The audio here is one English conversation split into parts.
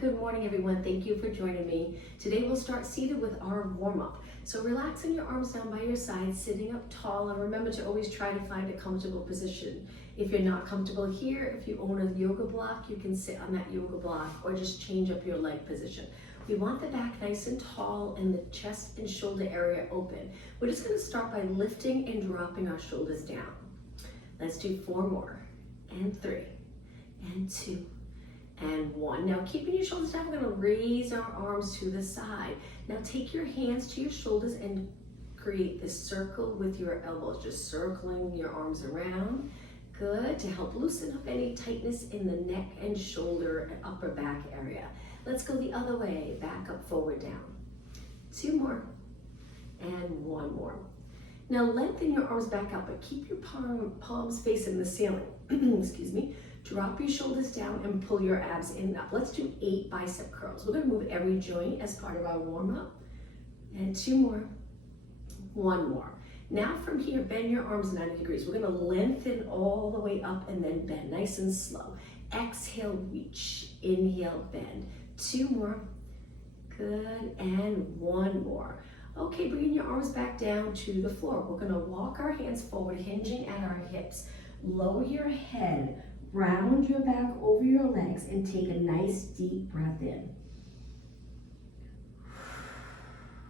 good morning everyone. Thank you for joining me. Today we'll start seated with our warm-up. So relaxing your arms down by your side, sitting up tall, and remember to always try to find a comfortable position. If you're not comfortable here, if you own a yoga block, you can sit on that yoga block or just change up your leg position. We want the back nice and tall and the chest and shoulder area open. We're just going to start by lifting and dropping our shoulders down. Let's do 4 more, and 3, and 2, and 1. Now keeping your shoulders down, we're going to raise our arms to the side. Now take your hands to your shoulders and create this circle with your elbows, just circling your arms around. Good, to help loosen up any tightness in the neck and shoulder and upper back area. Let's go the other way, back up, forward, down. 2 more, and 1 more. Now lengthen your arms back out, but keep your palms facing the ceiling. Excuse me. Drop your shoulders down and pull your abs in and up. Let's do 8 bicep curls. We're going to move every joint as part of our warm-up. And 2 more, 1 more. Now from here, bend your arms 90 degrees. We're going to lengthen all the way up and then bend, nice and slow. Exhale, reach. Inhale, bend. 2 more. Good, and 1 more. Okay, bringing your arms back down to the floor. We're going to walk our hands forward, hinging at our hips. Lower your head. Round your back over your legs and take a nice deep breath in.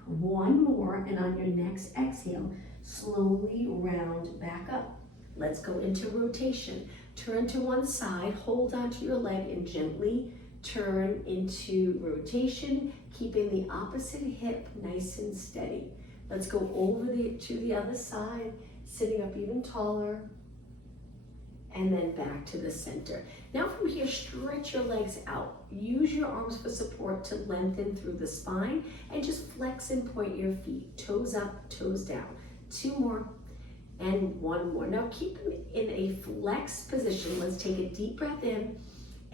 1 more, and on your next exhale, slowly round back up. Let's go into rotation. Turn to one side, hold onto your leg and gently turn into rotation, keeping the opposite hip nice and steady. Let's go over to the other side, sitting up even taller. And then back to the center. Now from here, stretch your legs out. Use your arms for support to lengthen through the spine and just flex and point your feet. Toes up, toes down. 2 more and 1 more. Now keep them in a flexed position. Let's take a deep breath in.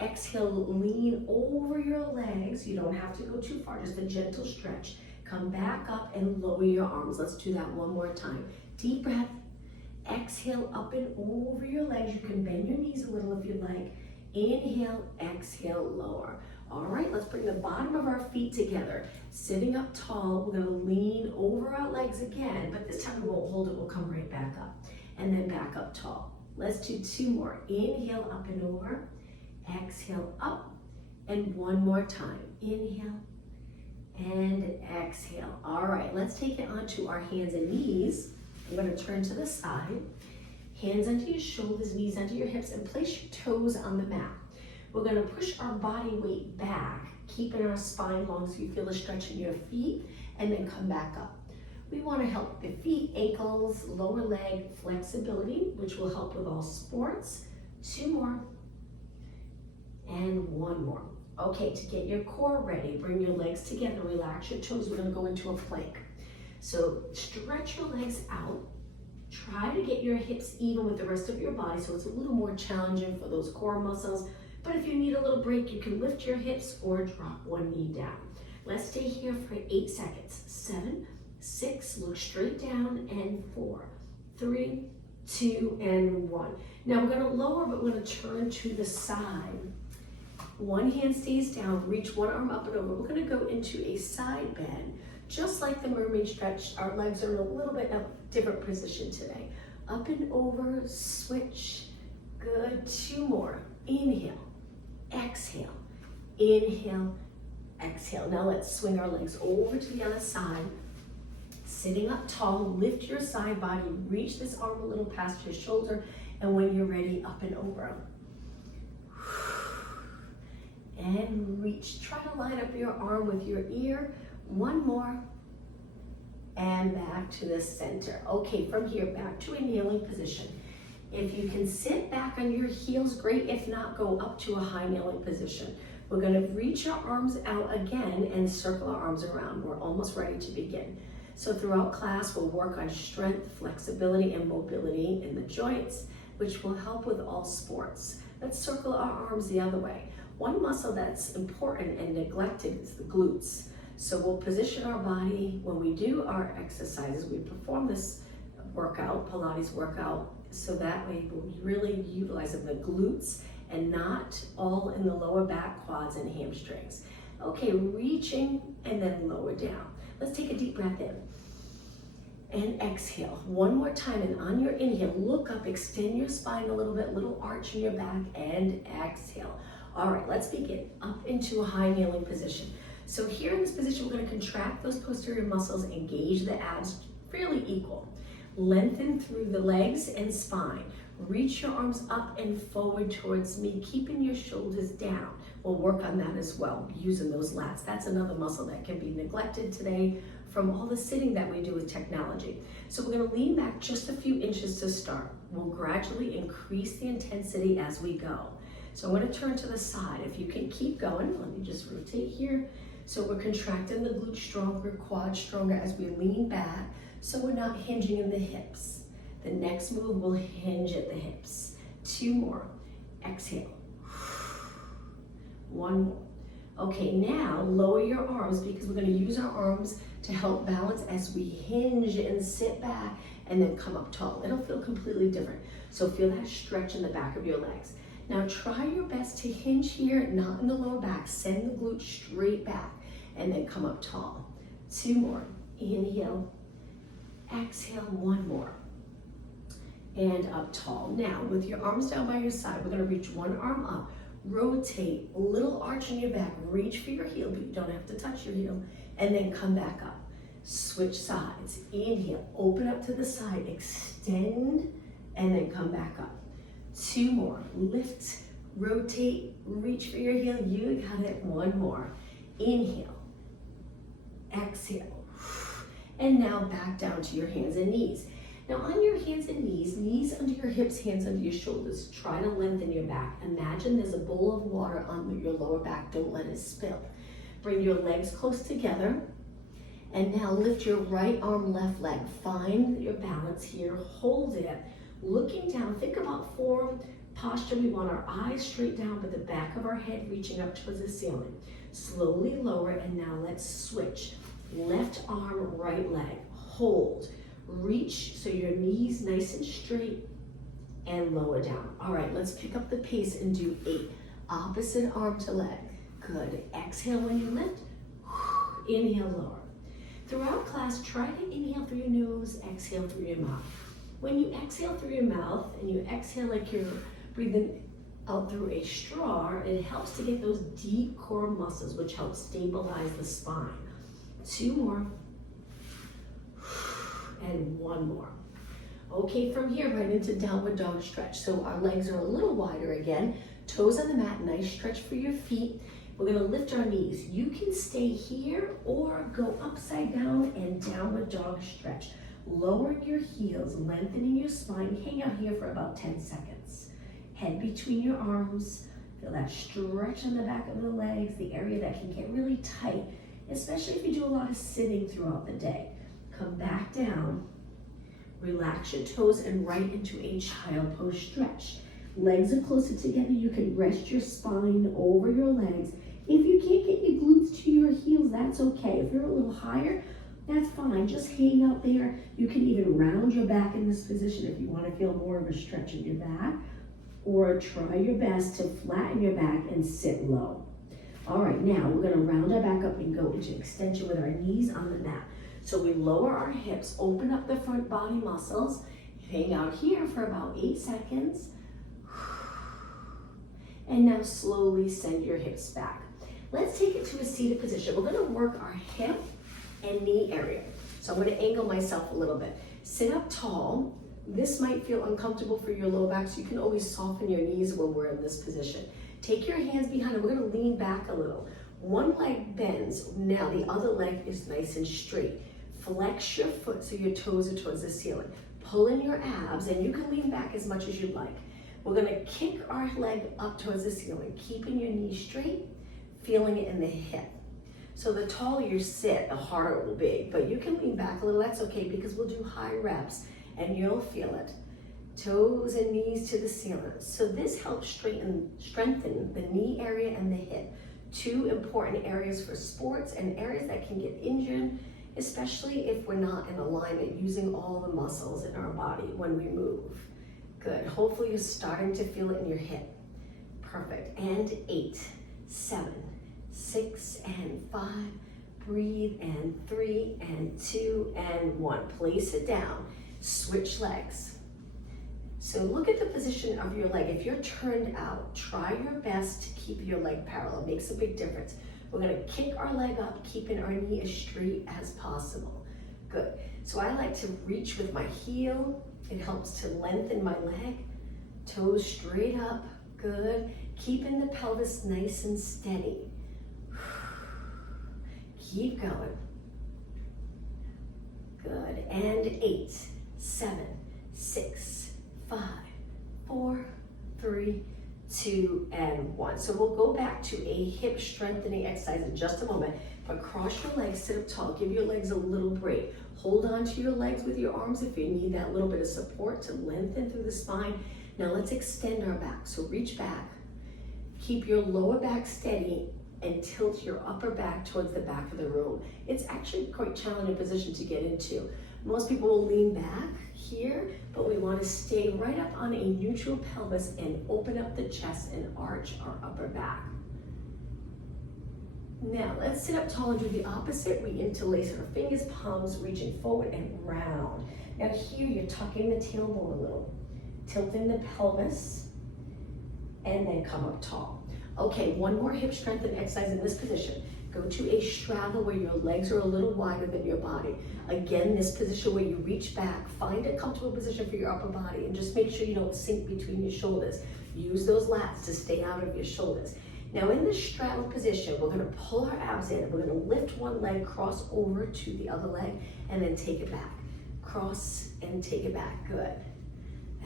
Exhale, lean over your legs. You don't have to go too far, just a gentle stretch. Come back up and lower your arms. Let's do that one more time. Deep breath. Exhale up and over your legs. You can bend your knees a little if you like. Inhale, exhale, lower. All right, let's bring the bottom of our feet together. Sitting up tall, we're gonna lean over our legs again, but this time we won't hold it, we'll come right back up. And then back up tall. Let's do 2 more. Inhale, up and over. Exhale, up. And 1 more time. Inhale and exhale. All right, let's take it onto our hands and knees. We're going to turn to the side, hands under your shoulders, knees under your hips, and place your toes on the mat. We're going to push our body weight back, keeping our spine long so you feel a stretch in your feet, and then come back up. We want to help the feet, ankles, lower leg flexibility, which will help with all sports. 2 more, and 1 more. Okay, to get your core ready, bring your legs together, relax your toes. We're going to go into a plank. So stretch your legs out. Try to get your hips even with the rest of your body so it's a little more challenging for those core muscles. But if you need a little break, you can lift your hips or drop one knee down. Let's stay here for 8 seconds. 7, 6, look straight down, and 4, 3, 2, and 1. Now we're gonna lower, but we're gonna turn to the side. One hand stays down, reach one arm up and over. We're gonna go into a side bend. Just like the mermaid stretch, our legs are in a little bit of a different position today. Up and over, switch. Good, 2 more. Inhale, exhale, inhale, exhale. Now let's swing our legs over to the other side. Sitting up tall, lift your side body, reach this arm a little past your shoulder, and when you're ready, up and over. And reach, try to line up your arm with your ear. 1 more, and back to the center. Okay, from here, back to a kneeling position. If you can sit back on your heels, great. If not, go up to a high kneeling position. We're gonna reach our arms out again and circle our arms around. We're almost ready to begin. So throughout class, we'll work on strength, flexibility, and mobility in the joints, which will help with all sports. Let's circle our arms the other way. One muscle that's important and neglected is the glutes. So we'll position our body when we do our exercises. We perform this workout, Pilates workout, so that way we'll be really utilizing the glutes and not all in the lower back, quads, and hamstrings. Okay, reaching and then lower down. Let's take a deep breath in. And exhale. One more time, and on your inhale, look up, extend your spine a little bit, little arch in your back, and exhale. All right, let's begin. Up into a high kneeling position. So here in this position, we're gonna contract those posterior muscles, engage the abs, fairly equal. Lengthen through the legs and spine. Reach your arms up and forward towards me, keeping your shoulders down. We'll work on that as well, using those lats. That's another muscle that can be neglected today from all the sitting that we do with technology. So we're gonna lean back just a few inches to start. We'll gradually increase the intensity as we go. So I'm gonna turn to the side. If you can keep going, let me just rotate here. So we're contracting the glutes stronger, quads stronger as we lean back, so we're not hinging in the hips. The next move will hinge at the hips. 2 more. Exhale. 1 more. Okay, now lower your arms because we're going to use our arms to help balance as we hinge and sit back and then come up tall. It'll feel completely different. So feel that stretch in the back of your legs. Now try your best to hinge here, not in the lower back. Send the glutes straight back and then come up tall. 2 more. Inhale. Exhale. 1 more. And up tall. Now with your arms down by your side, we're going to reach one arm up. Rotate, a little arch in your back, reach for your heel, but you don't have to touch your heel, and then come back up. Switch sides, inhale, open up to the side, extend, and then come back up. 2 more, lift, rotate, reach for your heel, you got it. 1 more, inhale, exhale, and now back down to your hands and knees. Now on your hands and knees under your hips, hands under your shoulders, try to lengthen your back. Imagine there's a bowl of water on your lower back, don't let it spill. Bring your legs close together, and now lift your right arm, left leg. Find your balance here, hold it, looking down. Think about form, posture. We want our eyes straight down, but the back of our head reaching up towards the ceiling. Slowly lower, and now let's switch. Left arm, right leg, hold. Reach so your knees nice and straight and lower down. All right, let's pick up the pace and do 8. Opposite arm to leg. Good. Exhale when you lift. Inhale, lower. Throughout class, try to inhale through your nose, exhale through your mouth. When you exhale through your mouth and you exhale like you're breathing out through a straw, it helps to get those deep core muscles, which help stabilize the spine. 2 more. And 1 more. Okay, from here right into downward dog stretch. So our legs are a little wider again. Toes on the mat, nice stretch for your feet. We're gonna lift our knees. You can stay here or go upside down and downward dog stretch. Lower your heels, lengthening your spine. Hang out here for about 10 seconds. Head between your arms. Feel that stretch in the back of the legs, the area that can get really tight, especially if you do a lot of sitting throughout the day. Come back down, relax your toes and right into a child pose stretch. Legs are closer together. You can rest your spine over your legs. If you can't get your glutes to your heels, that's okay. If you're a little higher, that's fine. Just hang out there. You can even round your back in this position if you want to feel more of a stretch in your back, or try your best to flatten your back and sit low. All right, now we're going to round our back up and go into extension with our knees on the mat. So we lower our hips, open up the front body muscles, hang out here for about 8 seconds. And now slowly send your hips back. Let's take it to a seated position. We're gonna work our hip and knee area. So I'm gonna angle myself a little bit. Sit up tall. This might feel uncomfortable for your low back, so you can always soften your knees when we're in this position. Take your hands behind, and we're gonna lean back a little. One leg bends, now the other leg is nice and straight. Flex your foot so your toes are towards the ceiling. Pull in your abs, and you can lean back as much as you'd like. We're gonna kick our leg up towards the ceiling, keeping your knee straight, feeling it in the hip. So the taller you sit, the harder it will be, but you can lean back a little, that's okay, because we'll do high reps and you'll feel it. Toes and knees to the ceiling. So this helps strengthen the knee area and the hip. 2 important areas for sports and areas that can get injured, especially if we're not in alignment, using all the muscles in our body when we move. Good, hopefully you're starting to feel it in your hip. Perfect. And 8, 7, 6, and 5. Breathe, and 3, and 2, and 1. Place it down. Switch legs. So look at the position of your leg. If you're turned out, try your best to keep your leg parallel. It makes a big difference. We're gonna kick our leg up, keeping our knee as straight as possible. Good. So I like to reach with my heel. It helps to lengthen my leg. Toes straight up. Good. Keeping the pelvis nice and steady. Keep going. Good. And 8, 7, 6, 5, 4, 3, 2, and 1. So we'll go back to a hip strengthening exercise in just a moment. But cross your legs, sit up tall, give your legs a little break. Hold on to your legs with your arms if you need that little bit of support to lengthen through the spine. Now let's extend our back. So reach back, keep your lower back steady, and tilt your upper back towards the back of the room. It's actually quite challenging position to get into. Most people will lean back here, but we want to stay right up on a neutral pelvis and open up the chest and arch our upper back. Now let's sit up tall and do the opposite. We interlace our fingers, palms reaching forward and round. Now here you're tucking the tailbone a little, tilting the pelvis, and then come up tall. Okay, one more hip strengthening exercise in this position. Go to a straddle where your legs are a little wider than your body. Again, this position where you reach back, find a comfortable position for your upper body and just make sure you don't sink between your shoulders. Use those lats to stay out of your shoulders. Now in this straddle position, we're gonna pull our abs in. We're gonna lift one leg, cross over to the other leg, and then take it back. Cross and take it back, good.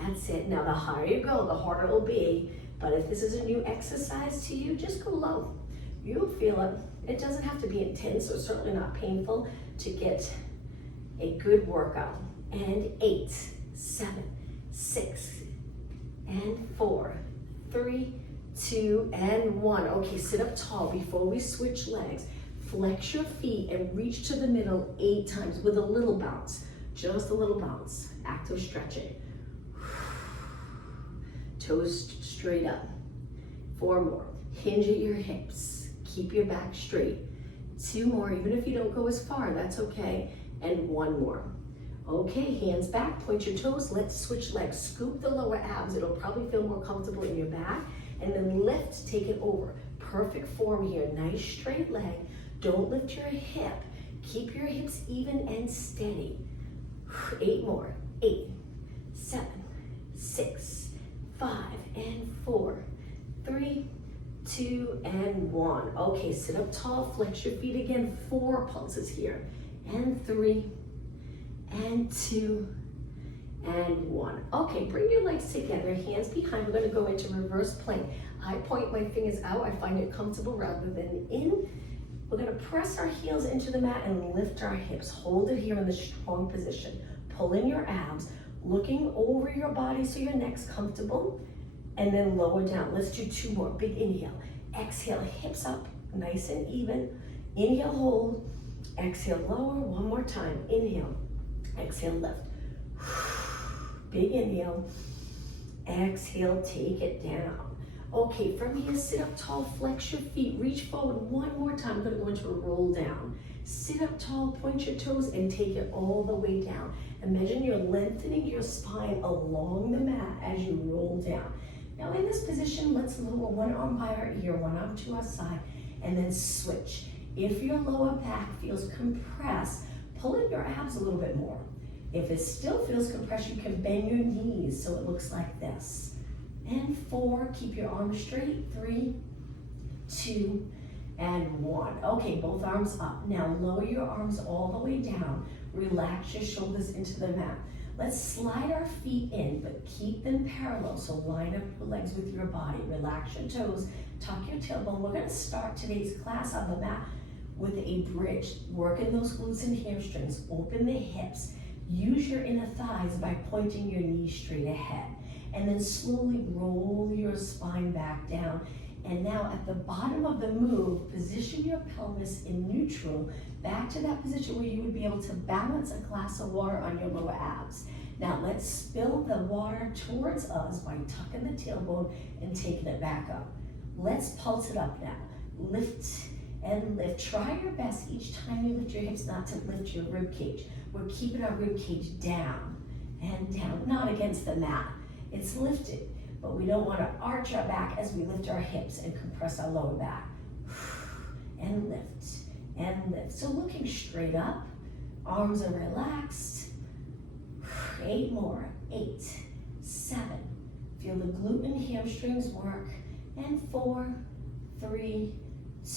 That's it. Now the higher you go, the harder it'll be. But if this is a new exercise to you, just go low. You'll feel it. It doesn't have to be intense or certainly not painful to get a good workout. And 8, 7, 6, and 4, 3, 2, and 1. Okay, sit up tall before we switch legs. Flex your feet and reach to the middle 8 times with a little bounce. Just a little bounce. Active stretching. Toes straight up. 4 more. Hinge at your hips. Keep your back straight. 2 more, even if you don't go as far, that's okay. And 1 more. Okay, hands back, point your toes. Let's switch legs. Scoop the lower abs. It'll probably feel more comfortable in your back. And then lift, take it over. Perfect form here. Nice straight leg. Don't lift your hip. Keep your hips even and steady. 8 more. 8, 7, 6, 5, and 4, 3, 2, and 1. Okay, sit up tall, flex your feet again. 4 pulses here. And 3, and 2, and 1. Okay, bring your legs together, hands behind. We're gonna go into reverse plank. I point my fingers out. I find it comfortable rather than in. We're gonna press our heels into the mat and lift our hips. Hold it here in the strong position. Pull in your abs, looking over your body so your neck's comfortable, and then lower down. Let's do 2 more. Big inhale. Exhale, hips up, nice and even. Inhale, hold. Exhale, lower. 1 more time. Inhale. Exhale, lift. Big inhale. Exhale, take it down. Okay, from here, sit up tall, flex your feet, reach forward 1 more time. I'm gonna go into a roll down. Sit up tall, point your toes, and take it all the way down. Imagine you're lengthening your spine along the mat as you roll down. Now in this position, let's lower 1 arm by our ear, 1 arm to our side, and then switch. If your lower back feels compressed, pull in your abs a little bit more. If it still feels compressed, you can bend your knees so it looks like this. And 4, keep your arms straight. 3, 2, and 1. Okay, both arms up. Now lower your arms all the way down. Relax your shoulders into the mat. Let's slide our feet in, but keep them parallel. So line up your legs with your body. Relax your toes, tuck your tailbone. We're gonna start today's class on the mat with a bridge. Working those glutes and hamstrings. Open the hips. Use your inner thighs by pointing your knees straight ahead. And then slowly roll your spine back down. And now at the bottom of the move, position your pelvis in neutral, back to that position where you would be able to balance a glass of water on your lower abs. Now let's spill the water towards us by tucking the tailbone and taking it back up. Let's pulse it up now. Lift and lift. Try your best each time you lift your hips not to lift your rib cage. We're keeping our rib cage down and down, not against the mat. It's lifted, but we don't want to arch our back as we lift our hips and compress our lower back. And lift and lift. So looking straight up, arms are relaxed. 8 more, 8, 7. Feel the glute and hamstrings work. And 4, 3,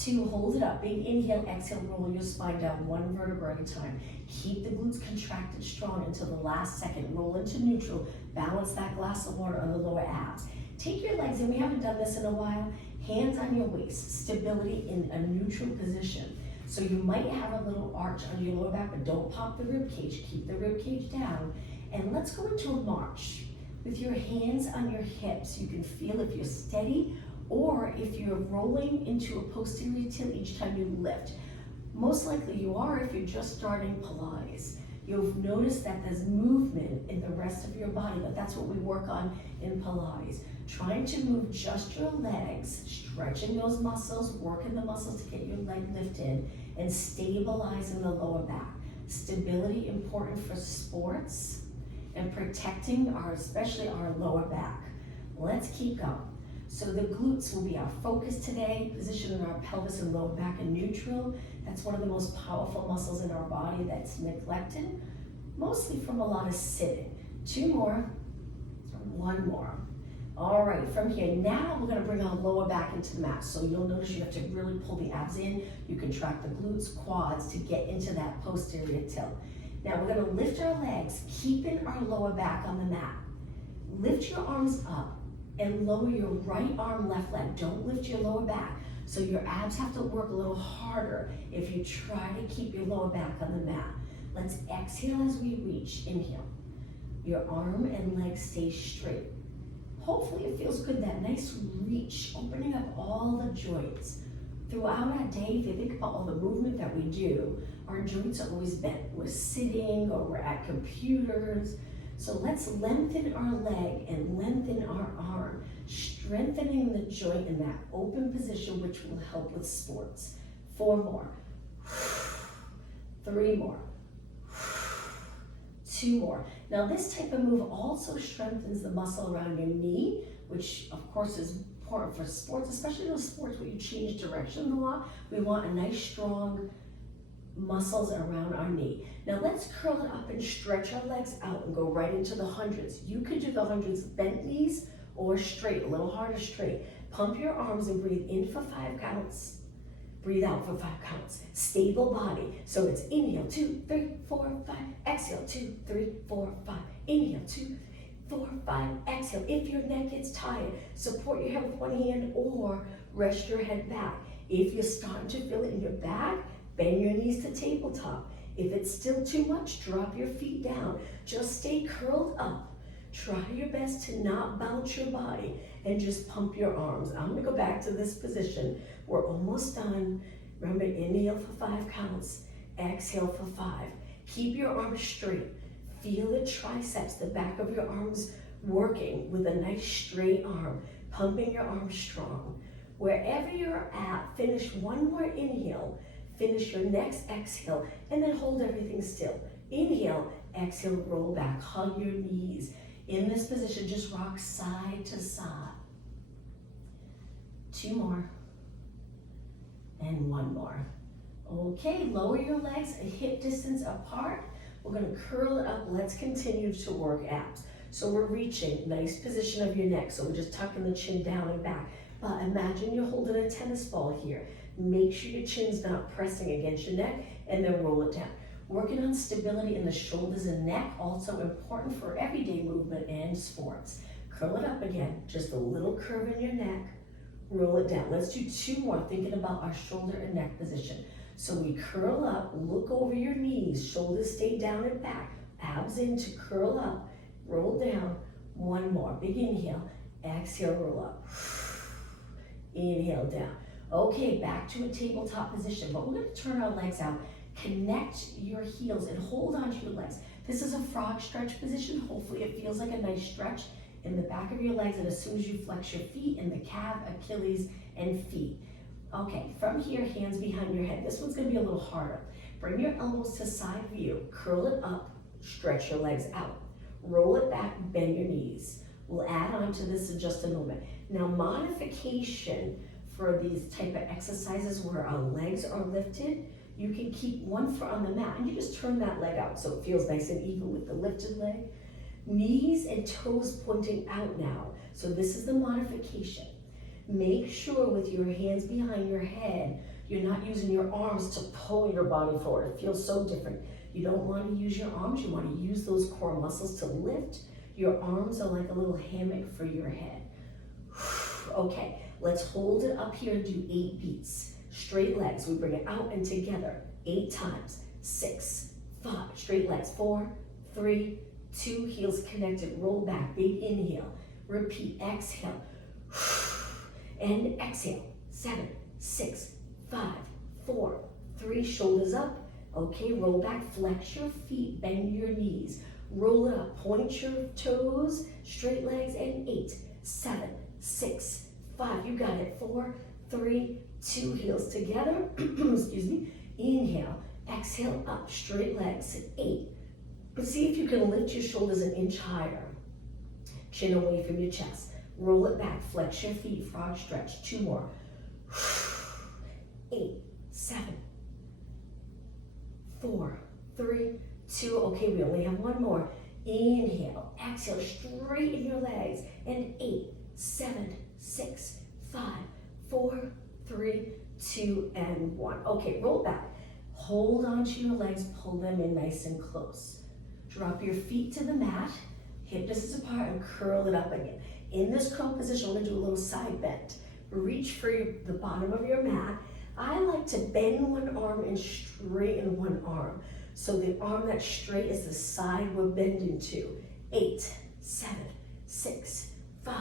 2, hold it up. Big inhale, exhale, roll your spine down 1 vertebra at a time. Keep the glutes contracted strong until the last second. Roll into neutral. Balance that glass of water on the lower abs. Take your legs, and we haven't done this in a while, hands on your waist, stability in a neutral position. So you might have a little arch under your lower back, but don't pop the rib cage. Keep the rib cage down. And let's go into a march. With your hands on your hips, you can feel if you're steady or if you're rolling into a posterior tilt each time you lift. Most likely you are if you're just starting Pilates. You'll notice that there's movement in the rest of your body, but that's what we work on in Pilates. Trying to move just your legs, stretching those muscles, working the muscles to get your leg lifted, and stabilizing the lower back. Stability important for sports and protecting especially our lower back. Let's keep going. So the glutes will be our focus today, positioning our pelvis and lower back in neutral. That's one of the most powerful muscles in our body that's neglected, mostly from a lot of sitting. 2 more, 1 more. All right, from here, now we're gonna bring our lower back into the mat. So you'll notice you have to really pull the abs in. You contract the glutes, quads to get into that posterior tilt. Now we're gonna lift our legs, keeping our lower back on the mat. Lift your arms up and lower your right arm, left leg. Don't lift your lower back. So your abs have to work a little harder if you try to keep your lower back on the mat. Let's exhale as we reach. Inhale. Your arm and leg stay straight. Hopefully it feels good, that nice reach, opening up all the joints. Throughout our day, if you think about all the movement that we do, our joints are always bent. We're sitting or we're at computers. So let's lengthen our leg and lengthen our arm, strengthening the joint in that open position, which will help with sports. 4 more, 3 more, 2 more. Now this type of move also strengthens the muscle around your knee, which of course is important for sports, especially those sports where you change direction a lot. We want a nice strong muscles around our knee. Now let's curl it up and stretch our legs out and go right into the hundreds. You could do the hundreds bent knees or straight, a little harder straight. Pump your arms and breathe in for 5 counts. Breathe out for 5 counts. Stable body. So it's inhale, 2, 3, 4, 5. Exhale, 2, 3, 4, 5. Inhale, 2, 4, 5. Exhale. If your neck gets tired, support your head with one hand or rest your head back. If you're starting to feel it in your back, bend your knees to tabletop. If it's still too much, drop your feet down. Just stay curled up. Try your best to not bounce your body and just pump your arms. I'm gonna go back to this position. We're almost done. Remember, inhale for 5 counts. Exhale for 5. Keep your arms straight. Feel the triceps, the back of your arms working with a nice straight arm, pumping your arms strong. Wherever you're at, finish 1 more inhale. Finish your next exhale, and then hold everything still. Inhale, exhale, roll back, hug your knees. In this position, just rock side to side. 2 more, and 1 more. Okay, lower your legs a hip distance apart. We're gonna curl it up. Let's continue to work abs. So we're reaching, nice position of your neck. So we're just tucking the chin down and back. But imagine you're holding a tennis ball here. Make sure your chin's not pressing against your neck, and then roll it down. Working on stability in the shoulders and neck, also important for everyday movement and sports. Curl it up again, just a little curve in your neck, roll it down. Let's do 2 more, thinking about our shoulder and neck position. So we curl up, look over your knees, shoulders stay down and back, abs in to curl up, roll down. 1 more, big inhale, exhale, roll up. Inhale down. Okay, back to a tabletop position, but we're gonna turn our legs out. Connect your heels and hold onto your legs. This is a frog stretch position. Hopefully it feels like a nice stretch in the back of your legs, and as soon as you flex your feet in the calf, Achilles, and feet. Okay, from here, hands behind your head. This one's gonna be a little harder. Bring your elbows to side view, curl it up, stretch your legs out. Roll it back, bend your knees. We'll add on to this in just a moment. Now, modification for these type of exercises where our legs are lifted, you can keep one foot on the mat and you just turn that leg out so it feels nice and even with the lifted leg. Knees and toes pointing out now. So this is the modification. Make sure with your hands behind your head, you're not using your arms to pull your body forward. It feels so different. You don't want to use your arms. You want to use those core muscles to lift. Your arms are like a little hammock for your head. Okay, let's hold it up here and do 8 beats. Straight legs, we bring it out and together. 8 times. 6, 5, straight legs. 4, 3, 2, heels connected, roll back, big inhale. Repeat, exhale. And exhale. 7, 6, 5, 4, 3, shoulders up. Okay, roll back, flex your feet, bend your knees. Roll it up, point your toes, straight legs, and 8, 7, 6, 5. You got it. 4, 3, 2, heels together. Excuse me. Inhale, exhale, up, straight legs. 8. See if you can lift your shoulders an inch higher. Chin away from your chest. Roll it back, flex your feet, frog stretch. 2 more. 8, 7, 4, 3, 2. Okay, we only have 1 more. Inhale, exhale, straighten your legs. And 8, 7, 6, 5, 4, 3, 2, and 1. Okay, roll back. Hold on to your legs, pull them in nice and close. Drop your feet to the mat, hip distance apart, and curl it up again. In this curl position, we're gonna do a little side bend. Reach for the bottom of your mat. I like to bend one arm and straighten one arm. So the arm that's straight is the side we're bending to. 8, 7, 6, 5,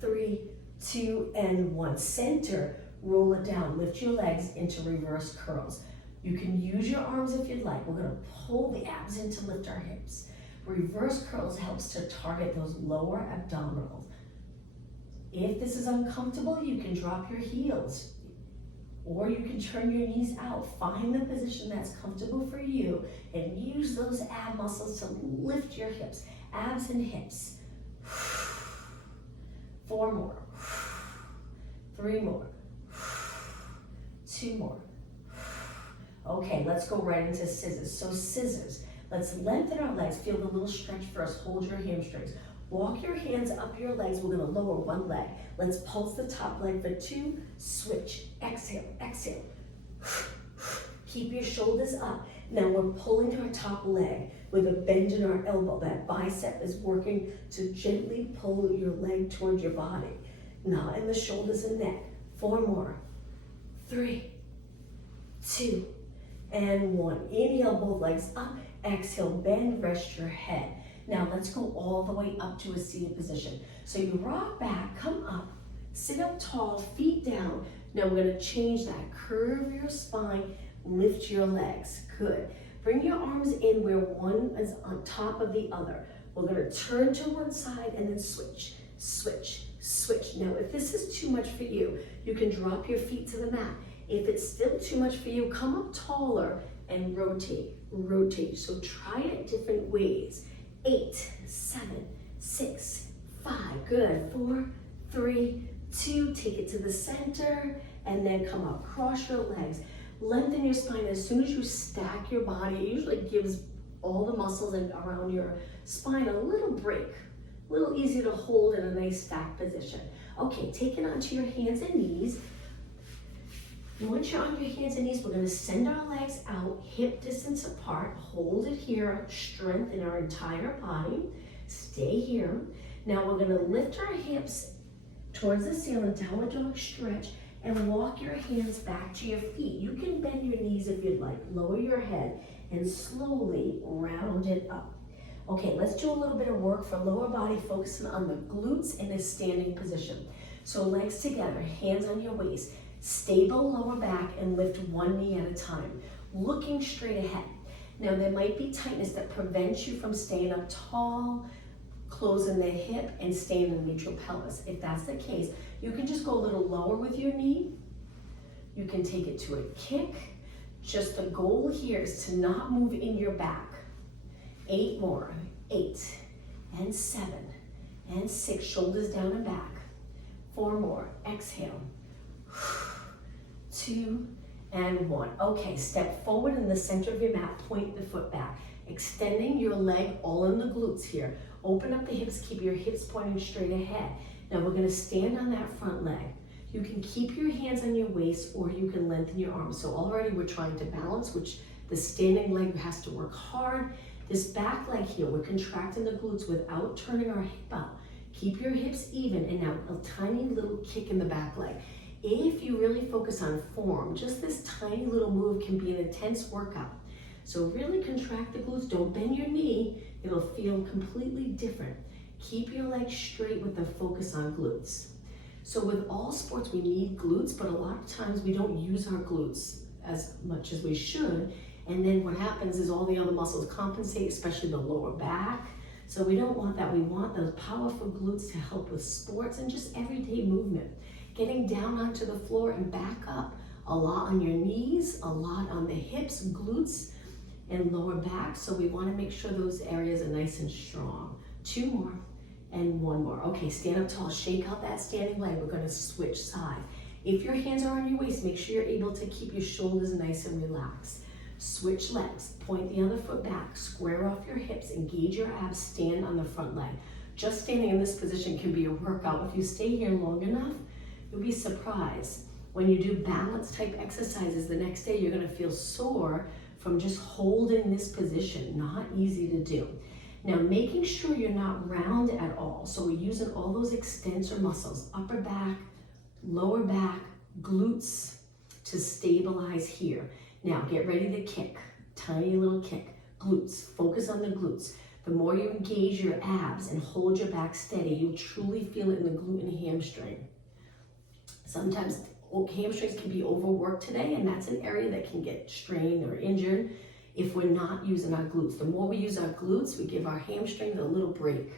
3, 2, and 1. Center, roll it down. Lift your legs into reverse curls. You can use your arms if you'd like. We're gonna pull the abs in to lift our hips. Reverse curls helps to target those lower abdominals. If this is uncomfortable, you can drop your heels or you can turn your knees out. Find the position that's comfortable for you and use those ab muscles to lift your hips, abs and hips. 4 more, 3 more, 2 more. Okay, let's go right into scissors. So scissors, let's lengthen our legs. Feel the little stretch first. Hold your hamstrings. Walk your hands up your legs. We're gonna lower one leg. Let's pulse the top leg for 2. Switch, exhale, exhale. Keep your shoulders up. Now we're pulling our top leg with a bend in our elbow. That bicep is working to gently pull your leg towards your body. Now in the shoulders and neck. 4 more, 3, 2, and 1. Inhale, both legs up. Exhale, bend, rest your head. Now let's go all the way up to a seated position. So you rock back, come up, sit up tall, feet down. Now we're gonna change that. Curve your spine, lift your legs. Good. Bring your arms in where one is on top of the other. We're gonna turn to one side and then switch, switch, switch. Now if this is too much for you, you can drop your feet to the mat. If it's still too much for you, come up taller and rotate, rotate. So try it different ways. 8, 7, 6, 5, good. 4, 3, 2, take it to the center and then come up. Cross your legs, lengthen your spine. As soon as you stack your body, it usually gives all the muscles around your spine a little break, a little easier to hold in a nice stacked position. Okay, take it onto your hands and knees. Once you're on your hands and knees, we're gonna send our legs out, hip distance apart, hold it here, strengthen our entire body, stay here. Now we're gonna lift our hips towards the ceiling, downward dog stretch, and walk your hands back to your feet. You can bend your knees if you'd like, lower your head, and slowly round it up. Okay, let's do a little bit of work for lower body, focusing on the glutes in a standing position. So legs together, hands on your waist. Stable lower back and lift one knee at a time, looking straight ahead. Now there might be tightness that prevents you from staying up tall closing the hip and staying in the neutral pelvis. If that's the case, you can just go a little lower with your knee. You can take it to a kick. Just the goal here is to not move in your back. 8 more, 8 and 7 and 6, shoulders down and back. 4 more, exhale. 2 and 1. Okay, step forward in the center of your mat, point the foot back. Extending your leg all in the glutes here. Open up the hips, keep your hips pointing straight ahead. Now we're gonna stand on that front leg. You can keep your hands on your waist or you can lengthen your arms. So already we're trying to balance, which the standing leg has to work hard. This back leg here, we're contracting the glutes without turning our hip out. Keep your hips even, and now a tiny little kick in the back leg. If you really focus on form, just this tiny little move can be an intense workout. So really contract the glutes, don't bend your knee, it'll feel completely different. Keep your legs straight with the focus on glutes. So with all sports, we need glutes, but a lot of times we don't use our glutes as much as we should. And then what happens is all the other muscles compensate, especially the lower back. So we don't want that. We want those powerful glutes to help with sports and just everyday movement. Getting down onto the floor and back up, a lot on your knees, a lot on the hips, glutes, and lower back. So we want to make sure those areas are nice and strong. 2 more and 1 more. Okay, stand up tall, shake out that standing leg. We're going to switch sides. If your hands are on your waist, make sure you're able to keep your shoulders nice and relaxed. Switch legs, point the other foot back, square off your hips, engage your abs, stand on the front leg. Just standing in this position can be a workout. If you stay here long enough, you'll be surprised. When you do balance type exercises, the next day you're gonna feel sore from just holding this position. Not easy to do. Now, making sure you're not round at all. So we're using all those extensor muscles, upper back, lower back, glutes to stabilize here. Now, get ready to kick. Tiny little kick. Glutes. Focus on the glutes. The more you engage your abs and hold your back steady, you'll truly feel it in the glute and hamstring. Sometimes hamstrings can be overworked today, and that's an area that can get strained or injured if we're not using our glutes. The more we use our glutes, we give our hamstrings a little break.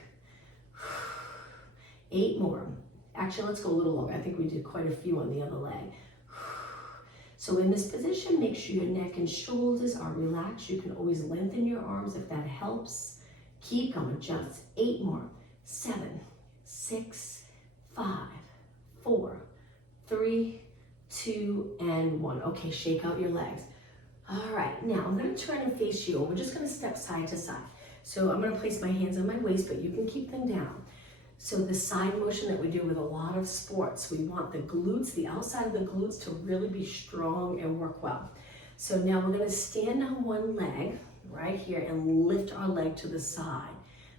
8 more. Actually, let's go a little longer. I think we did quite a few on the other leg. So in this position, make sure your neck and shoulders are relaxed. You can always lengthen your arms if that helps. Keep going, just 8 more. 7, 6, 5, 4, 3, 2, and 1. Okay, shake out your legs. All right, now I'm gonna turn and face you. We're just gonna step side to side. So I'm gonna place my hands on my waist, but you can keep them down. So the side motion that we do with a lot of sports, we want the glutes, the outside of the glutes to really be strong and work well. So now we're gonna stand on one leg right here and lift our leg to the side.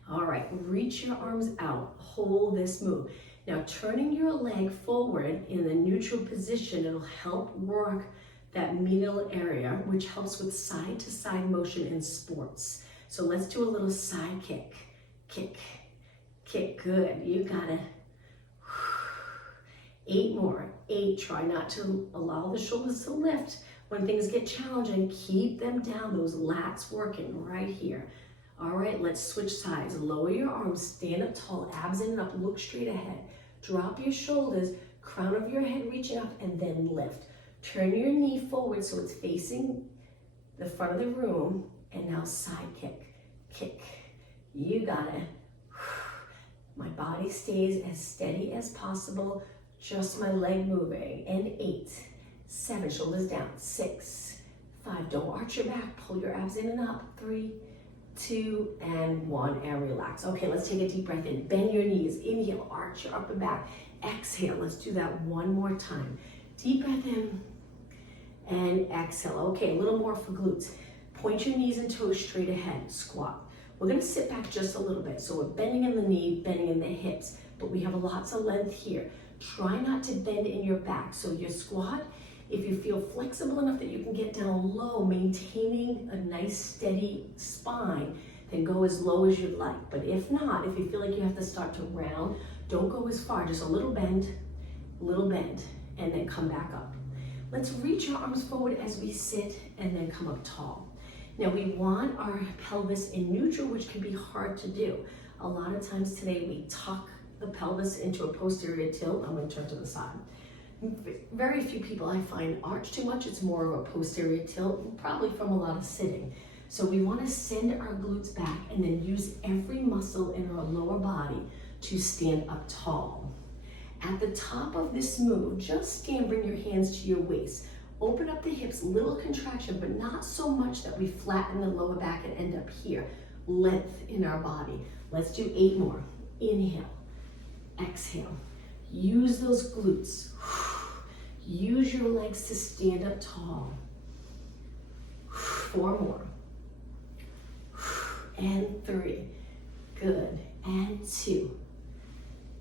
All right, reach your arms out, hold this move. Now turning your leg forward in the neutral position, it'll help work that middle area, which helps with side to side motion in sports. So let's do a little side kick, kick, kick, good, you got it. 8 more, 8, try not to allow the shoulders to lift. When things get challenging, keep them down, those lats working right here. All right, let's switch sides. Lower your arms, stand up tall, abs in and up, look straight ahead. Drop your shoulders, crown of your head reaching up, and then lift. Turn your knee forward so it's facing the front of the room, and now side kick, kick. You got it. My body stays as steady as possible, just my leg moving. And 8, 7, shoulders down, 6, 5, don't arch your back, pull your abs in and up, 3, 2, and 1, and relax. Okay, let's take a deep breath in. Bend your knees, inhale, arch your upper back. Exhale, let's do that one more time. Deep breath in, and exhale. Okay, a little more for glutes. Point your knees and toes straight ahead, squat. We're gonna sit back just a little bit. So we're bending in the knee, bending in the hips, but we have lots of length here. Try not to bend in your back. So your squat, if you feel flexible enough that you can get down low, maintaining a nice steady spine, then go as low as you'd like. But if not, if you feel like you have to start to round, don't go as far, just a little bend, and then come back up. Let's reach our arms forward as we sit and then come up tall. Now we want our pelvis in neutral, which can be hard to do. A lot of times today we tuck the pelvis into a posterior tilt. I'm going to turn to the side. Very few people I find arch too much. It's more of a posterior tilt, probably from a lot of sitting. So we want to send our glutes back and then use every muscle in our lower body to stand up tall. At the top of this move, just stand, bring your hands to your waist. Open up the hips, little contraction, but not so much that we flatten the lower back and end up here. Length in our body. Let's do 8 more. Inhale, exhale. Use those glutes. Use your legs to stand up tall. 4 more. And 3. Good. And 2.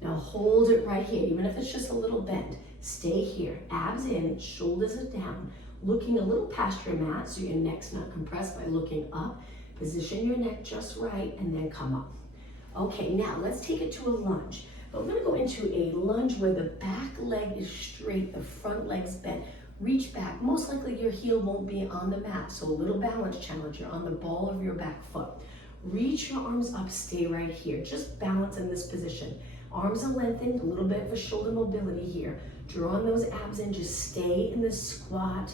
Now hold it right here, even if it's just a little bend. Stay here, abs in, shoulders are down, looking a little past your mat so your neck's not compressed by looking up. Position your neck just right and then come up. Okay, now let's take it to a lunge. But we're gonna go into a lunge where the back leg is straight, the front leg's bent. Reach back, most likely your heel won't be on the mat, so a little balance challenge. You're on the ball of your back foot. Reach your arms up, stay right here. Just balance in this position. Arms are lengthened, a little bit of a shoulder mobility here. Drawing those abs in, just stay in the squat.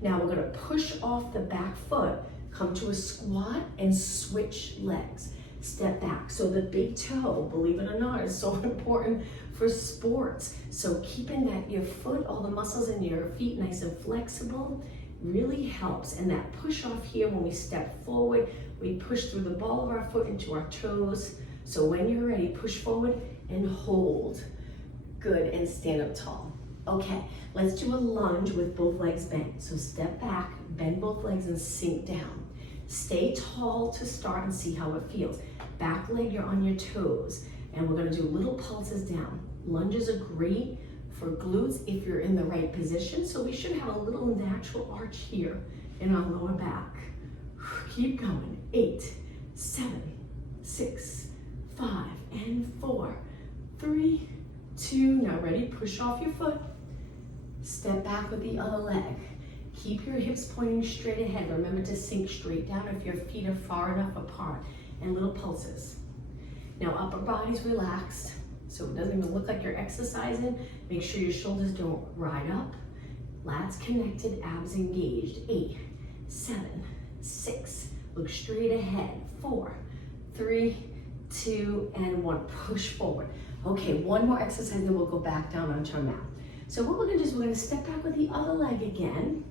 Now we're gonna push off the back foot, come to a squat and switch legs. Step back. So the big toe, believe it or not, is so important for sports. So keeping that your foot, all the muscles in your feet nice and flexible really helps. And that push off here, when we step forward, we push through the ball of our foot into our toes. So when you're ready, push forward and hold. Good, and stand up tall. Okay, let's do a lunge with both legs bent. So step back, bend both legs and sink down. Stay tall to start and see how it feels. Back leg, you're on your toes. And we're gonna do little pulses down. Lunges are great for glutes if you're in the right position. So we should have a little natural arch here in our lower back. Keep going. 8, 7, 6, 5, and 4, 3, 2. Now ready, push off your foot. Step back with the other leg. Keep your hips pointing straight ahead. Remember to sink straight down if your feet are far enough apart. And little pulses. Now upper body's relaxed, so it doesn't even look like you're exercising. Make sure your shoulders don't ride up. Lats connected, abs engaged. 8, 7, 6. Look straight ahead. 4, 3, 2, and 1. Push forward. Okay, one more exercise, then we'll go back down onto our mat. So what we're gonna do is we're gonna step back with the other leg again.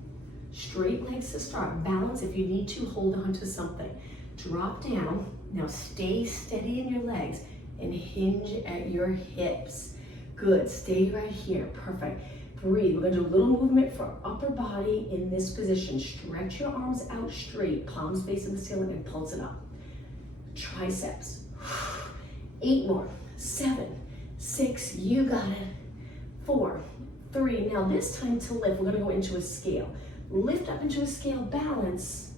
Straight legs to start. Balance. If you need to, hold on to something. Drop down. Now stay steady in your legs and hinge at your hips. Good, stay right here, perfect. Breathe, we're gonna do a little movement for upper body in this position. Stretch your arms out straight, palms facing the ceiling and pulse it up. Triceps. 8 more, 7, 6, you got it. 4, 3, now this time to lift, we're gonna go into a scale. Lift up into a scale, balance,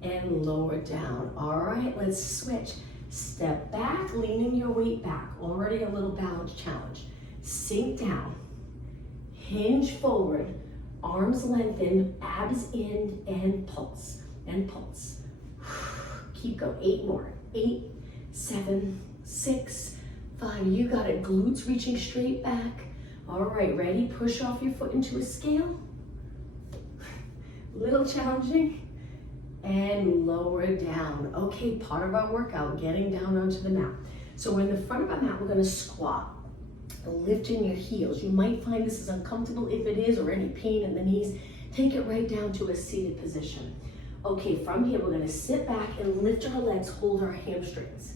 and lower down. All right, let's switch. Step back, leaning your weight back. Already a little balance challenge. Sink down, hinge forward, arms lengthened, abs in, and pulse, and pulse. Keep going, 8 more. 8, 7, 6, 5, you got it. Glutes reaching straight back. All right, ready? Push off your foot into a scale. Little challenging. And lower down. Okay, part of our workout, getting down onto the mat. So we're in the front of our mat, we're gonna squat. Lifting your heels. You might find this is uncomfortable. If it is, or any pain in the knees, take it right down to a seated position. Okay, from here, we're gonna sit back and lift our legs, hold our hamstrings.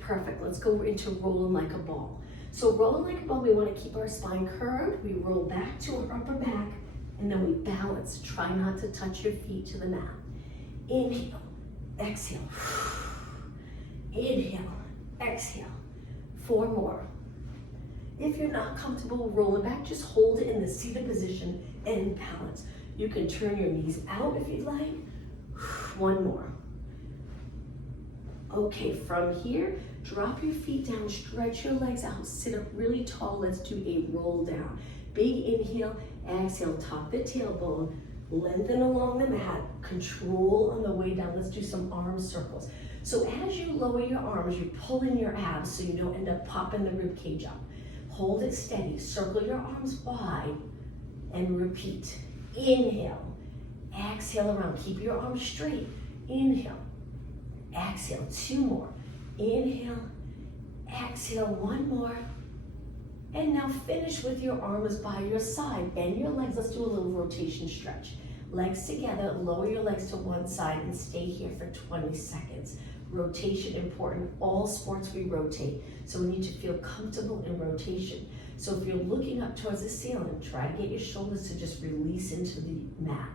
Perfect, let's go into rolling like a ball. So rolling like a ball, we wanna keep our spine curved. We roll back to our upper back, and then we balance. Try not to touch your feet to the mat. Inhale, exhale. Inhale, exhale. 4 more. If you're not comfortable rolling back, just hold it in the seated position and balance. You can turn your knees out if you'd like. 1 more. Okay, from here, drop your feet down, stretch your legs out, sit up really tall. Let's do a roll down. Big inhale, exhale, tuck the tailbone, Lengthen along the mat, control on the way down. Let's do some arm circles. So as you lower your arms, you pull in your abs so you don't end up popping the rib cage up. Hold it steady, circle your arms wide, and repeat. Inhale, exhale around, keep your arms straight. Inhale, exhale, 2 more. Inhale, exhale, 1 more. And now finish with your arms by your side. Bend your legs, let's do a little rotation stretch. Legs together, lower your legs to one side and stay here for 20 seconds. Rotation important, all sports we rotate. So we need to feel comfortable in rotation. So if you're looking up towards the ceiling, try to get your shoulders to just release into the mat.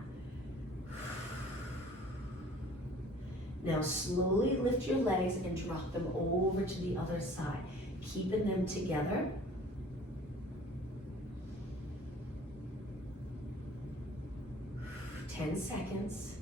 Now slowly lift your legs and drop them over to the other side, keeping them together. Ten seconds.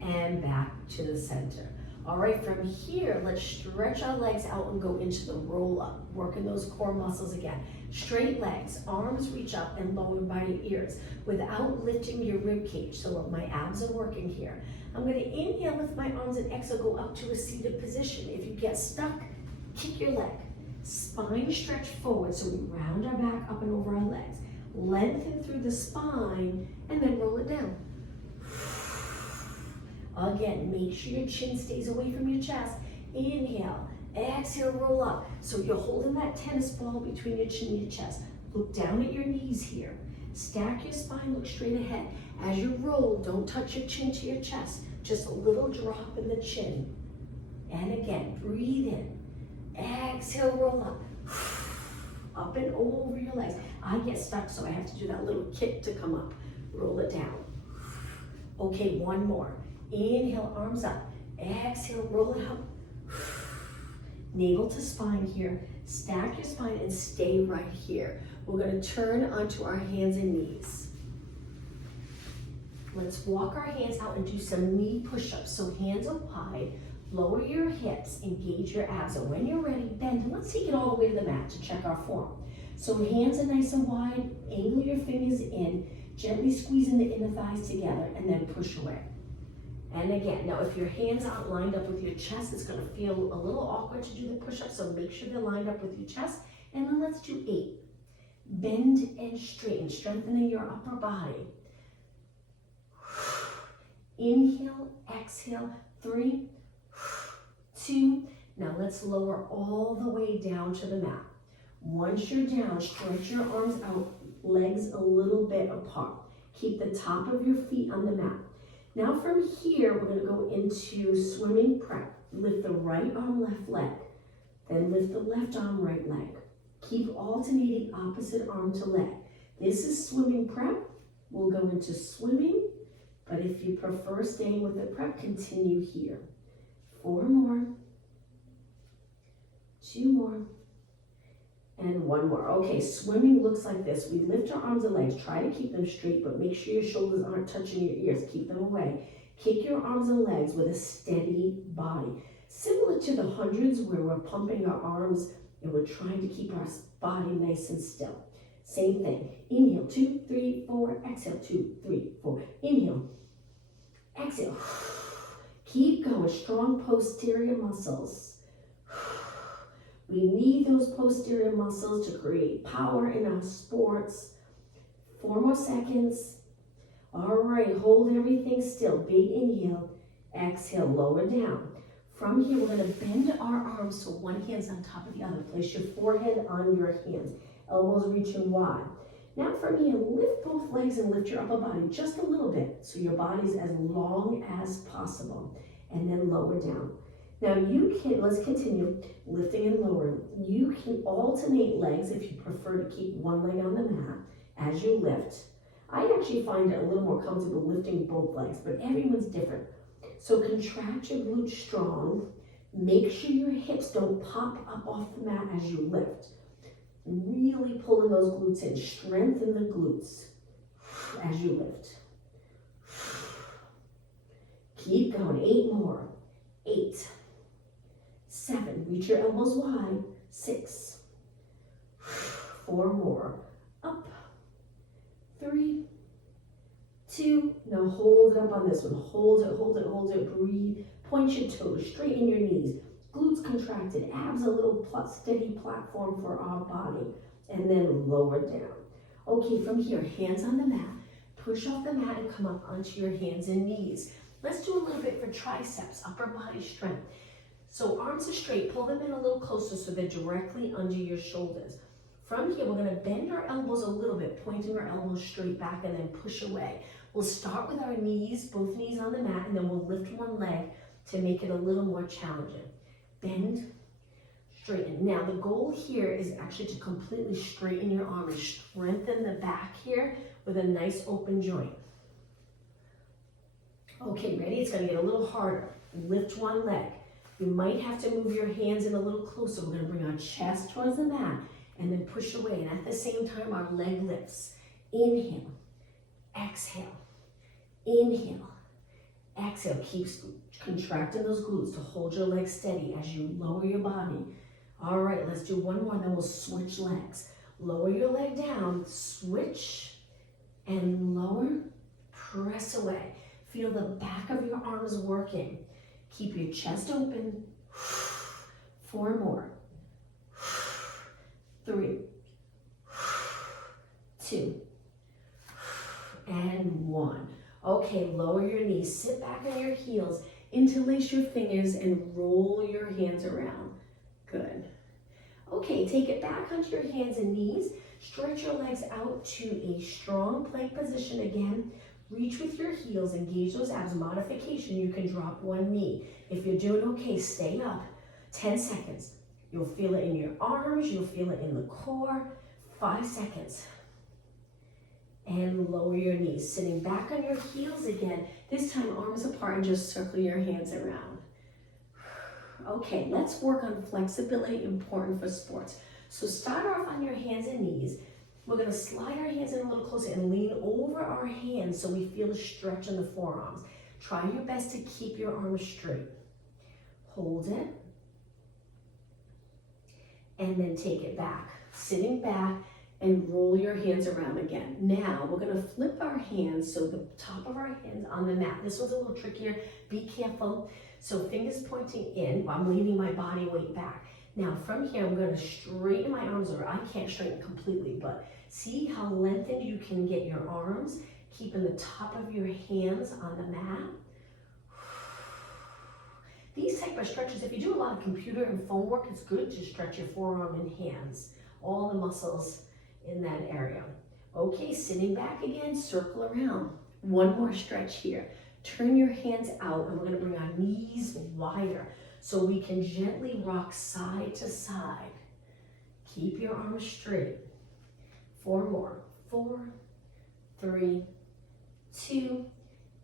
And back to the center. All right, from here, let's stretch our legs out and go into the roll up, working those core muscles again. Straight legs, arms reach up and lower by your ears without lifting your rib cage. So my abs are working here. I'm gonna inhale, lift my arms, and exhale, go up to a seated position. If you get stuck, kick your leg. Spine stretch forward, so we round our back up and over our legs. Lengthen through the spine, and then roll it down. Again, make sure your chin stays away from your chest. Inhale, exhale, roll up. So you're holding that tennis ball between your chin and your chest. Look down at your knees here. Stack your spine, look straight ahead. As you roll, don't touch your chin to your chest. Just a little drop in the chin. And again, breathe in. Exhale, roll up. Up and over your legs. I get stuck, so I have to do that little kick to come up. Roll it down. Okay, 1 more. Inhale, arms up. Exhale, roll it up. Navel to spine here. Stack your spine and stay right here. We're going to turn onto our hands and knees. Let's walk our hands out and do some knee push-ups. So hands are wide. Lower your hips, engage your abs. And when you're ready, bend. And let's take it all the way to the mat to check our form. So hands are nice and wide. Angle your fingers in. Gently squeezing the inner thighs together and then push away. And again, now if your hands aren't lined up with your chest, it's gonna feel a little awkward to do the push-up, so make sure they're lined up with your chest. And then let's do 8. Bend and straighten, strengthening your upper body. Inhale, exhale, 3, 2. Now let's lower all the way down to the mat. Once you're down, stretch your arms out, legs a little bit apart. Keep the top of your feet on the mat. Now from here, we're going to go into swimming prep. Lift the right arm, left leg. Then lift the left arm, right leg. Keep alternating opposite arm to leg. This is swimming prep. We'll go into swimming, but if you prefer staying with the prep, continue here. 4 more. 2 more. And 1 more. Okay, swimming looks like this. We lift our arms and legs. Try to keep them straight, but make sure your shoulders aren't touching your ears. Keep them away. Kick your arms and legs with a steady body. Similar to the hundreds where we're pumping our arms and we're trying to keep our body nice and still. Same thing. Inhale, 2, 3, 4. Exhale, 2, 3, 4. Inhale. Exhale. Keep going. Strong posterior muscles. We need those posterior muscles to create power in our sports. 4 more seconds. All right, hold everything still. Big inhale. Exhale, lower down. From here, we're going to bend our arms so one hand's on top of the other. Place your forehead on your hands. Elbows reaching wide. Now from here, lift both legs and lift your upper body just a little bit so your body's as long as possible. And then lower down. Now you can, let's continue lifting and lowering. You can alternate legs if you prefer to keep one leg on the mat as you lift. I actually find it a little more comfortable lifting both legs, but everyone's different. So contract your glutes strong. Make sure your hips don't pop up off the mat as you lift. Really pulling those glutes in. Strengthen the glutes as you lift. Keep going. 8 more. 8. 7, reach your elbows wide. 6, 4 more. Up, 3, 2, now hold it up on this one. Hold it, hold it, hold it, breathe. Point your toes, straighten your knees. Glutes contracted, abs a little steady platform for our body. And then lower down. Okay, from here, hands on the mat. Push off the mat and come up onto your hands and knees. Let's do a little bit for triceps, upper body strength. So arms are straight, pull them in a little closer so they're directly under your shoulders. From here, we're gonna bend our elbows a little bit, pointing our elbows straight back and then push away. We'll start with our knees, both knees on the mat, and then we'll lift one leg to make it a little more challenging. Bend, straighten. Now the goal here is actually to completely straighten your arm and strengthen the back here with a nice open joint. Okay, ready? It's gonna get a little harder. Lift one leg. You might have to move your hands in a little closer. We're gonna bring our chest towards the mat and then push away. And at the same time, our leg lifts. Inhale, exhale, inhale, exhale. Keep contracting those glutes to hold your legs steady as you lower your body. All right, let's do one more, then we'll switch legs. Lower your leg down, switch, and lower, press away. Feel the back of your arms working. Keep your chest open. 4 more. 3, 2, and 1. Okay, lower your knees, sit back on your heels, interlace your fingers, and roll your hands around. Good. Okay, take it back onto your hands and knees. Stretch your legs out to a strong plank position again. Reach with your heels, engage those abs. Modification, you can drop one knee. If you're doing okay, stay up. 10 seconds. You'll feel it in your arms, you'll feel it in the core. 5 seconds. And lower your knees. Sitting back on your heels again. This time, arms apart and just circle your hands around. Okay, let's work on flexibility, important for sports. So start off on your hands and knees. We're gonna slide our hands in a little closer and lean over our hands so we feel the stretch in the forearms. Try your best to keep your arms straight. Hold it. And then take it back. Sitting back and roll your hands around again. Now, we're gonna flip our hands so the top of our hands on the mat. This one's a little trickier, be careful. So fingers pointing in while I'm leaning my body weight back. Now from here, I'm gonna straighten my arms over. I can't straighten completely, but see how lengthened you can get your arms, keeping the top of your hands on the mat. These type of stretches, if you do a lot of computer and phone work, it's good to stretch your forearm and hands, all the muscles in that area. Okay, sitting back again, circle around. One more stretch here. Turn your hands out and we're gonna bring our knees wider so we can gently rock side to side. Keep your arms straight. 4 more. 4, 3, 2,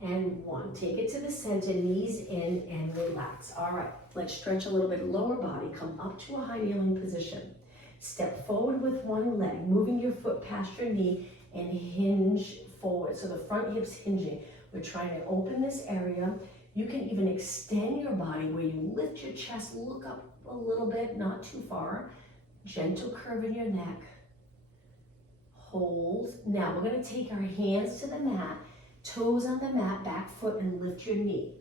and 1. Take it to the center, knees in and relax. All right, let's stretch a little bit lower body. Come up to a high kneeling position. Step forward with one leg, moving your foot past your knee and hinge forward. So the front hip's hinging. We're trying to open this area. You can even extend your body where you lift your chest, look up a little bit, not too far. Gentle curve in your neck. Hold. Now we're gonna take our hands to the mat, toes on the mat, back foot, and lift your knee.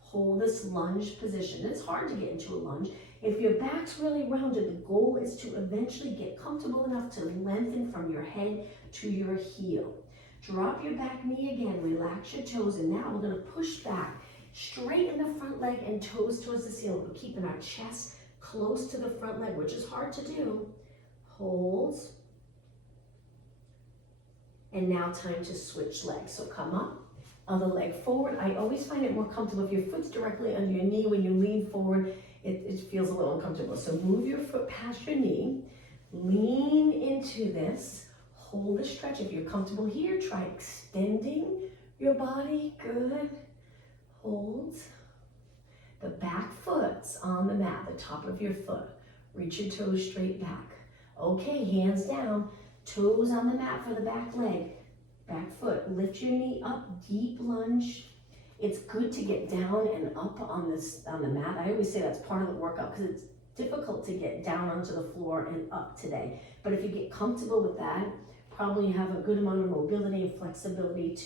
Hold this lunge position. It's hard to get into a lunge. If your back's really rounded, the goal is to eventually get comfortable enough to lengthen from your head to your heel. Drop your back knee again, relax your toes, and now we're gonna push back, straighten the front leg and toes towards the ceiling. We're keeping our chest close to the front leg, which is hard to do. Hold. And now time to switch legs. So come up, other leg forward. I always find it more comfortable if your foot's directly under your knee. When you lean forward, it feels a little uncomfortable. So move your foot past your knee, lean into this. Hold the stretch. If you're comfortable here, try extending your body. Good. Hold. The back foot's on the mat, the top of your foot. Reach your toes straight back. Okay, hands down, toes on the mat for the back leg. Back foot, lift your knee up, deep lunge. It's good to get down and up on the mat. I always say that's part of the workout because it's difficult to get down onto the floor and up today. But if you get comfortable with that, probably have a good amount of mobility and flexibility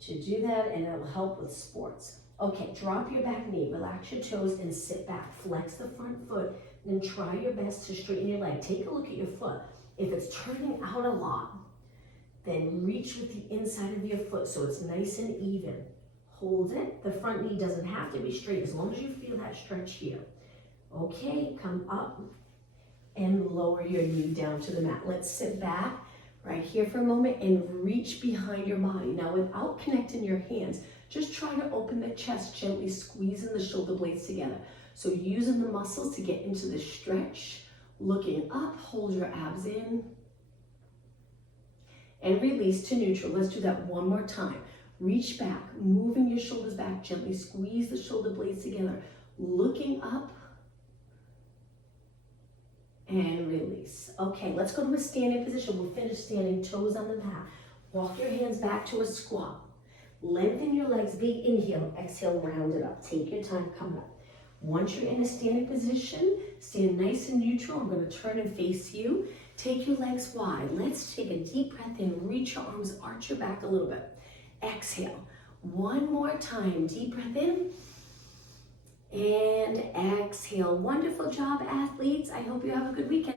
to do that, and it will help with sports. Okay, drop your back knee, relax your toes, and sit back. Flex the front foot, then try your best to straighten your leg. Take a look at your foot. If it's turning out a lot, then reach with the inside of your foot so it's nice and even. Hold it. The front knee doesn't have to be straight as long as you feel that stretch here. Okay, come up and lower your knee down to the mat. Let's sit back right here for a moment and reach behind your body. Now, without connecting your hands, just try to open the chest, gently squeezing the shoulder blades together. So using the muscles to get into the stretch, looking up, hold your abs in, and release to neutral. Let's do that one more time. Reach back, moving your shoulders back, gently squeeze the shoulder blades together, looking up, and release. Okay, let's go to a standing position. We'll finish standing, toes on the mat. Walk your hands back to a squat. Lengthen your legs, big inhale, exhale, round it up. Take your time, come up. Once you're in a standing position, stand nice and neutral. I'm going to turn and face you. Take your legs wide. Let's take a deep breath in. Reach your arms, arch your back a little bit. Exhale. One more time. Deep breath in. And exhale. Wonderful job, athletes. I hope you have a good weekend.